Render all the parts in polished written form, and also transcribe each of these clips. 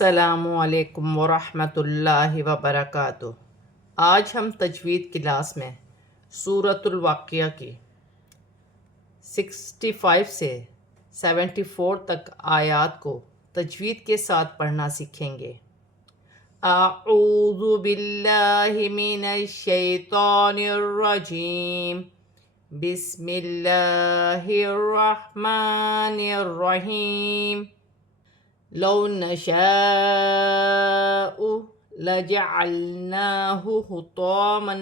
السلام علیکم ورحمۃ اللہ وبرکاتہ۔ آج ہم تجوید کلاس میں سورۃ الواقعہ کی 65 سے 74 تک آیات کو تجوید کے ساتھ پڑھنا سیکھیں گے۔ اعوذ باللہ من الشیطان الرجیم، بسم اللہ الرحمن الرحیم۔ لو نشاء لجعلناه حطاما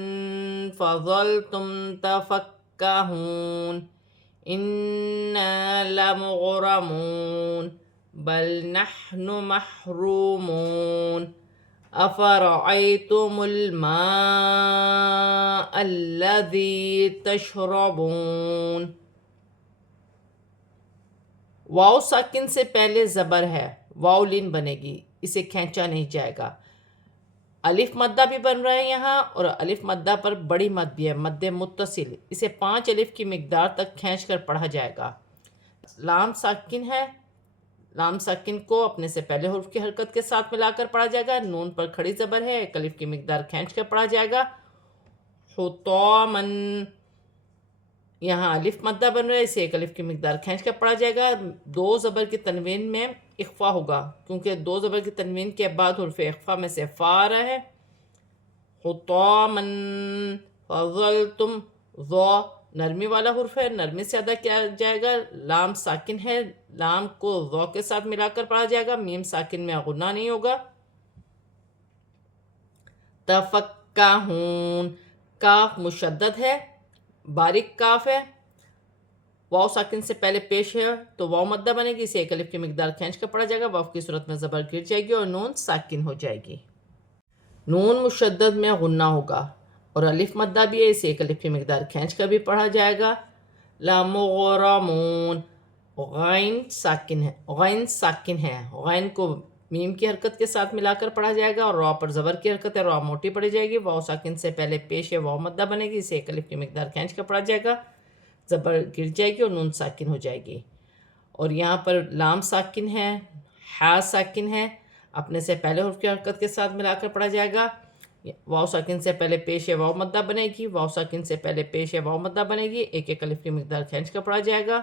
فظلتم تفكهون إنا لمغرمون بل نحن محرومون أفرأيتم الماء الذي تشربون۔ واو ساکن سے پہلے زبر ہے، واو لین بنے گی، اسے کھینچا نہیں جائے گا۔ الف مدہ بھی بن رہا ہے یہاں، اور الف مدہ پر بڑی مد بھی ہے، مد متصل، اسے 5 الف کی مقدار تک کھینچ کر پڑھا جائے گا۔ لام ساکن ہے، لام ساکن کو اپنے سے پہلے حرف کی حرکت کے ساتھ ملا کر پڑھا جائے گا۔ نون پر کھڑی زبر ہے، 1 الف کی مقدار کھینچ کر پڑھا جائے گا۔ حطامن، یہاں الف مدہ بن رہا ہے، اسے 1 الف کی مقدار کھینچ کر پڑھا جائے گا۔ 2 زبر کی تنوین میں اخفا ہوگا، کیونکہ 2 زبر کی تنوین کے بعد حرف اخفا میں سے فا آ رہا ہے۔ حطامن فظلتم، ذو نرمی والا حرف ہے، نرمی سے ادا کیا جائے گا۔ لام ساکن ہے، لام کو ذو کے ساتھ ملا کر پڑھا جائے گا، میم ساکن میں غنہ نہیں ہوگا۔ تفکہون، کاف مشدد ہے، باریک کاف ہے، واو ساکن سے پہلے پیش ہے تو واو مدہ بنے گی، اسے 1 الف کی مقدار کھینچ کر پڑھا جائے گا۔ واو کی صورت میں زبر گر جائے گی اور نون ساکن ہو جائے گی۔ نون مشدد میں غنہ ہوگا، اور الف مدہ بھی ہے، اسے 1 الف کی مقدار کھینچ کر بھی پڑھا جائے گا۔ لمغرمون، غین ساکن ہے، غین ساکن ہے، غین کو میم کی حرکت کے ساتھ ملا کر پڑھا جائے گا، اور را پر زبر کی حرکت ہے، را موٹی پڑھی جائے گی۔ واو ساکن سے پہلے پیش ہے، واو مدہ بنے گی، اسے 1 الف کی مقدار کھینچ کر پڑھا جائے گا، زبر گر جائے گی اور نون ساکن ہو جائے گی۔ اور یہاں پر لام ساکن ہے، ہا ساکن ہے، اپنے سے پہلے حرف کی حرکت کے ساتھ ملا کر پڑھا جائے گا۔ واو ساکن سے پہلے پیش ہے، واو مدہ بنے گی، واو ساکن سے پہلے پیش ہے، واو مدہ بنے گی، 1 الف کی مقدار کھینچ کر پڑھا جائے گا۔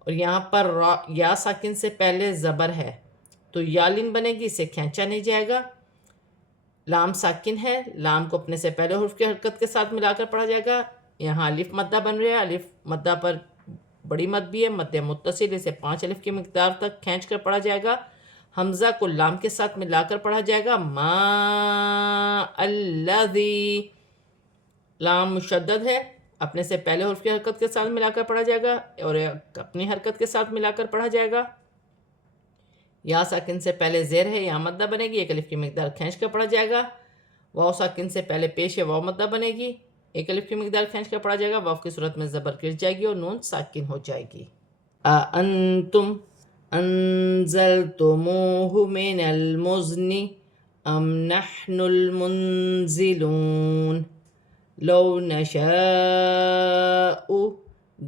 اور یہاں پر یا ساکن سے پہلے زبر ہے تو یا لین بنے گی، اسے کھینچا نہیں جائے گا۔ لام ساکن ہے، لام کو اپنے سے پہلے حرف کی حرکت کے ساتھ ملا کر پڑھا جائے گا۔ یہاں الف مدہ بن رہا ہے، الف مدہ پر بڑی مد بھی ہے، مد متصل، اسے 5 الف کی مقدار تک کھینچ کر پڑھا جائے گا۔ حمزہ کو لام کے ساتھ ملا کر پڑھا جائے گا۔ ما الذی، لام مشدد ہے، اپنے سے پہلے حرف کی حرکت کے ساتھ ملا کر پڑھا جائے گا، اور اپنی حرکت کے ساتھ ملا کر پڑھا جائے گا۔ یا ساکن سے پہلے زیر ہے، یا مدہ بنے گی، 1 الف کی مقدار کھینچ کر پڑھا جائے گا۔ واو ساکن سے پہلے پیش ہے، واو مدہ بنے گی، 1 الف کی مقدار کھینچ کر پڑھا جائے گا۔ واو کی صورت میں زبر گر جائے گی اور نون ساکن ہو جائے گی۔ اَأَنتُمْ أَنزَلْتُمُوهُ مِنَ الْمُزْنِ أَمْ نَحْنُ الْمُنزِلُونَ لَوْ نَشَاءُ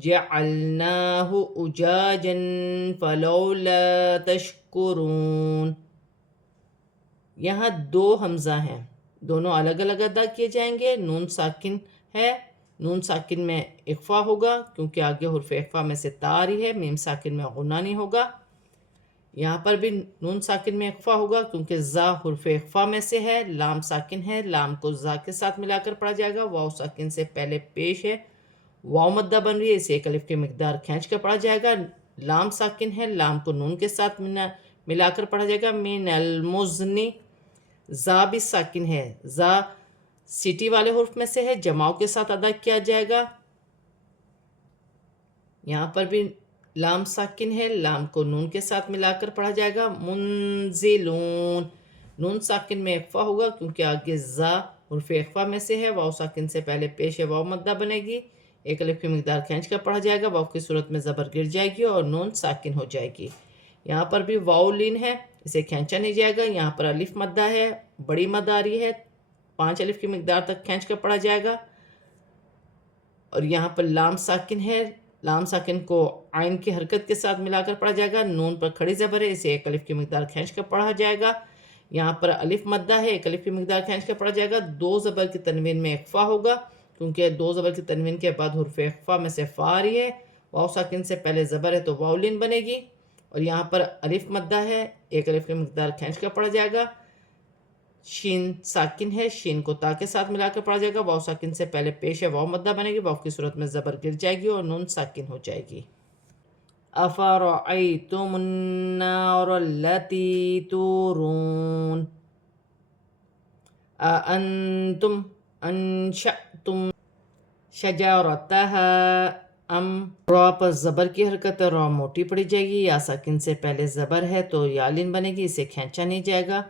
جَعَلْنَاهُ أُجَاجًا فَلَوْلَا تَشْكُرُونَ۔ یہاں 2 حمزہ ہیں، دونوں الگ الگ ادا کیے جائیں گے۔ نون ساکن ہے، نون ساکن میں اخفا ہوگا، کیونکہ آگے حرف اخفا میں سے تا آ رہی ہے، میم ساکن میں غنہ نہیں ہوگا۔ یہاں پر بھی نون ساکن میں اخفا ہوگا، کیونکہ زا حرف اخفا میں سے ہے۔ لام ساکن ہے، لام کو زا کے ساتھ ملا کر پڑھا جائے گا۔ واو ساکن سے پہلے پیش ہے، واو مدہ بن رہی ہے، اسے 1 الف کی مقدار کھینچ کر پڑھا جائے گا۔ لام ساکن ہے، لام کو نون کے ساتھ ملا کر پڑھا جائے گا۔ من المزنی، زا بھی ساکن ہے، زا سیٹی والے حرف میں سے ہے، جماؤ کے ساتھ ادا کیا جائے گا۔ یہاں پر بھی لام ساکن ہے، لام کو نون کے ساتھ ملا کر پڑھا جائے گا۔ منزلون، نون ساکن میں اخفا ہوگا، کیونکہ آگے زا حرف اخفا میں سے ہے، واو ساکن سے پہلے پیش ہے، واو مدہ بنے گی، 1 الف کی مقدار کھینچ کر پڑھا جائے گا۔ واو کی صورت میں زبر گر جائے گی اور نون ساکن ہو جائے گی۔ یہاں پر بھی واو لین ہے، اسے کھینچا نہیں جائے گا۔ یہاں پر الف مدہ ہے، بڑی مد آ رہی ہے، 5 الف کی مقدار تک کھینچ کر پڑھا جائے گا۔ اور یہاں پر لام ساکن ہے، لام ساکن کو عین کی حرکت کے ساتھ ملا کر پڑھا جائے گا. نون پر کھڑی زبر ہے, اسے ایک الف کی مقدار کھینچ کر پڑھا جائے گا. یہاں پر الف مدہ ہے, ایک الف کی مقدار کھینچ کر پڑھا جائے گا. دو زبر کی تنوین میں اخفا ہوگا کیونکہ دو زبر کی تنوین کے بعد حرف اخفا میں سے فا آ رہی ہے. واو ساکن سے پہلے زبر ہے تو واولین بنے گی. اور یہاں پر الف مدہ ہے, ایک الف کی مقدار کھینچ کر پڑھا جائے گا. شین ساکن ہے, شین کو تا کے ساتھ ملا کر پڑھا جائے گا. واو ساکن سے پہلے پیش ہے, واو مدہ بنے گی. واو کی صورت میں زبر گر جائے گی اور نون ساکن ہو جائے گی. افرأیتم النار التی تورون اانتم انشأتم شجرتها ام. را پر زبر کی حرکت ہے, را موٹی پڑی جائے گی. یا ساکن سے پہلے زبر ہے تو یالین بنے گی, اسے کھینچا نہیں جائے گا.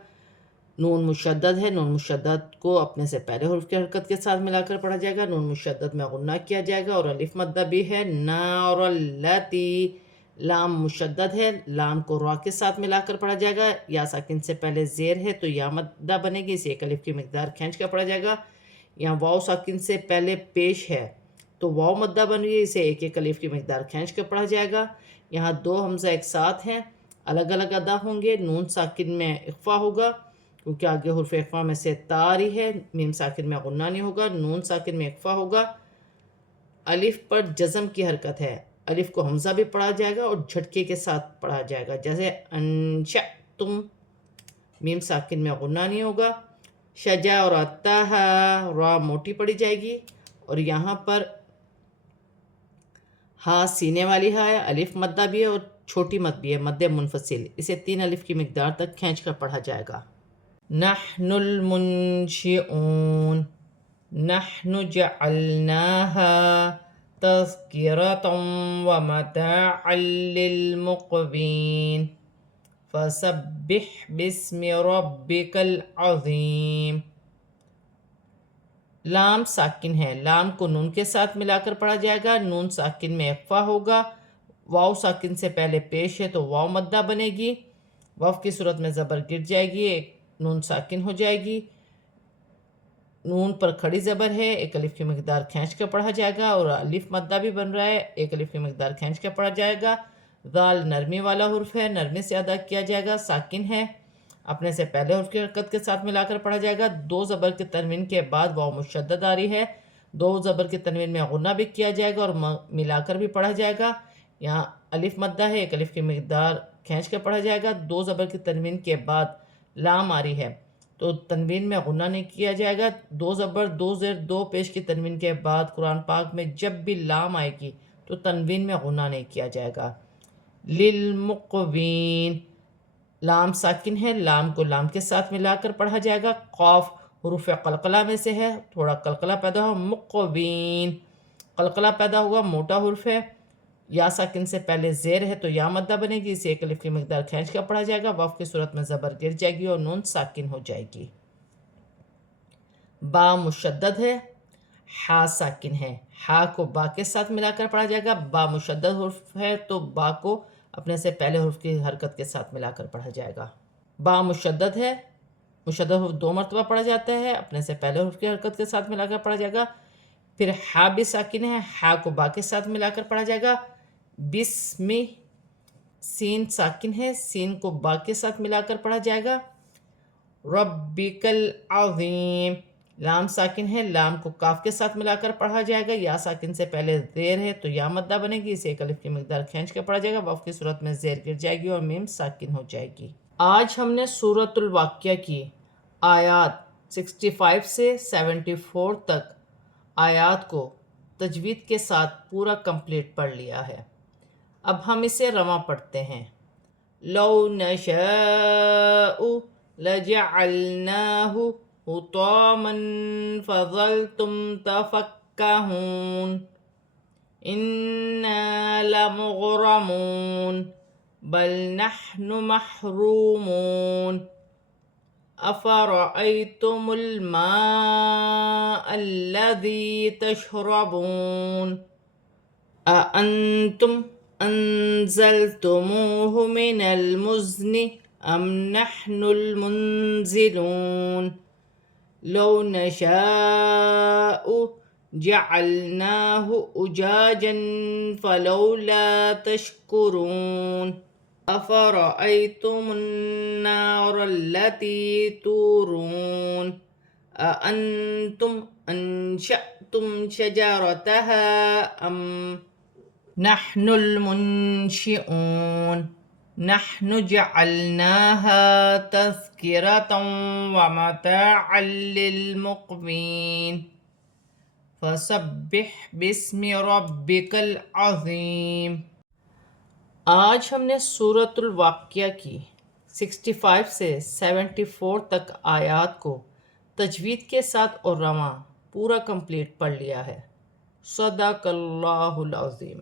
نون مشدد ہے, نون مشدد کو اپنے سے پہلے حرف کی حرکت کے ساتھ ملا کر پڑھا جائے گا. نون مشدد میں غنہ کیا جائے گا. اور الف مدہ بھی ہے. نار التی, لام مشدد ہے, لام کو را کے ساتھ ملا کر پڑھا جائے گا. یا ساکن سے پہلے زیر ہے تو یا مدہ بنے گی, اسے ایک الف کی مقدار کھینچ کر پڑھا جائے گا. یہاں واو ساکن سے پہلے پیش ہے تو واو مدہ بن رہی ہے, اسے ایک ایک الف کی مقدار کھینچ کر پڑھا جائے گا. یہاں دو حمزہ ایک ساتھ ہیں, الگ الگ ادا ہوں گے. نون ساکن میں اخفا ہوگا کیونکہ آگے حرف اخفا میں سے تا آ رہی ہے. میم ساکن میں غنہ نہیں ہوگا, نون ساکن میں اخفا ہوگا. الف پر جزم کی حرکت ہے, الف کو حمزہ بھی پڑھا جائے گا اور جھٹکے کے ساتھ پڑھا جائے گا, جیسے انشأتم. میم ساکن میں غنہ نہیں ہوگا. شجرتہا, را موٹی پڑی جائے گی. اور یہاں پر ہاں سینے والی ہاں ہے, الف مدہ بھی ہے اور چھوٹی مد بھی ہے, مد منفصل. اسے تین الف کی مقدار تک کھینچ کر پڑھا جائے گا. نحن المنشئون نحن جعلناها تذکرة ومتاعا للمقوین فسبح باسم ربک العظیم. لام ساکن ہے, لام کو نون کے ساتھ ملا کر پڑھا جائے گا. نون ساکن میں اخفا ہوگا. واو ساکن سے پہلے پیش ہے تو واو مدہ بنے گی. واو کی صورت میں زبر گر جائے گی, ایک نون ساکن ہو جائے گی. نون پر کھڑی زبر ہے, ایک الف کی مقدار کھینچ کر پڑھا جائے گا. اور الف مدہ بھی بن رہا ہے, ایک الف کی مقدار کھینچ کر پڑھا جائے گا. ذال نرمی والا حرف ہے, نرمی سے ادا کیا جائے گا. ساکن ہے, اپنے سے پہلے حرف کی حرکت کے ساتھ ملا کر پڑھا جائے گا. دو زبر کی تنوین کے بعد واو مشدد آ رہی ہے. دو زبر کی تنوین میں غنہ بھی کیا جائے گا اور ملا کر بھی پڑھا جائے گا. یہاں الف مدہ ہے, ایک الف کی مقدار کھینچ کر پڑھا جائے گا. دو زبر کی تنوین کے بعد لام آ رہی ہے تو تنوین میں غنہ نہیں کیا جائے گا. دو زبر دو زیر دو پیش کی تنوین کے بعد قرآن پاک میں جب بھی لام آئے گی تو تنوین میں غنہ نہیں کیا جائے گا. للمقوین, لام ساکن ہے, لام کو لام کے ساتھ ملا کر پڑھا جائے گا. قاف حروف قلقلہ میں سے ہے, تھوڑا قلقلہ پیدا ہو. مقوین, قلقلہ پیدا ہوگا, موٹا حرف ہے. یا ساکن سے پہلے زیر ہے تو یا مدہ بنے گی, اسے ایک الف کی مقدار کھینچ کر پڑھا جائے گا. واو کی صورت میں زبر گر جائے گی اور نون ساکن ہو جائے گی. با مشدد ہے, ہا ساکن ہے, ہا کو با کے ساتھ ملا کر پڑھا جائے گا. با مشدد حرف ہے تو با کو اپنے سے پہلے حرف کی حرکت کے ساتھ ملا کر پڑھا جائے گا. با مشدد ہے, مشدد حرف دو مرتبہ پڑھا جاتا ہے, اپنے سے پہلے حرف کی حرکت کے ساتھ ملا کر پڑھا جائے گا. پھر ہا بھی ساکن ہے, ہا کو با کے ساتھ ملا کر پڑھا جائے گا. بسم, سین ساکن ہے, سین کو با کے ساتھ ملا کر پڑھا جائے گا. ربک العظیم, لام ساکن ہے, لام کو کاف کے ساتھ ملا کر پڑھا جائے گا. یا ساکن سے پہلے زیر ہے تو یا مدہ بنے گی, اسے ایک الف کی مقدار کھینچ کے پڑھا جائے گا. واو کی صورت میں زیر گر جائے گی اور میم ساکن ہو جائے گی. آج ہم نے سورۃ الواقعہ کی آیات 65 سے 74 تک آیات کو تجوید کے ساتھ پورا کمپلیٹ پڑھ لیا ہے. اب ہم اسے رواں پڑھتے ہیں. لو نشاء لجعلناہ حطاما فظلتم تفکہون انا لمغرمون بل نحن محرومون افرأیتم الماء الذی تشربون اانتم انزلتموه من المزن ام نحن المنزلون لو نشاء جعلناه أجاجا فلولا تشكرون أفرأيتم النار التي تورون أأنتم أنشأتم شجرتها أم نحن المنشئون نحن جعلناها تذكرة ومتاعا للمقوين فسبح باسم ربك العظیم۔ آج ہم نے سورۃ الواقعہ کی 65 سے 74 تک آیات کو تجوید کے ساتھ اور رواں پورا کمپلیٹ پڑھ لیا ہے۔ صدق اللہ العظیم۔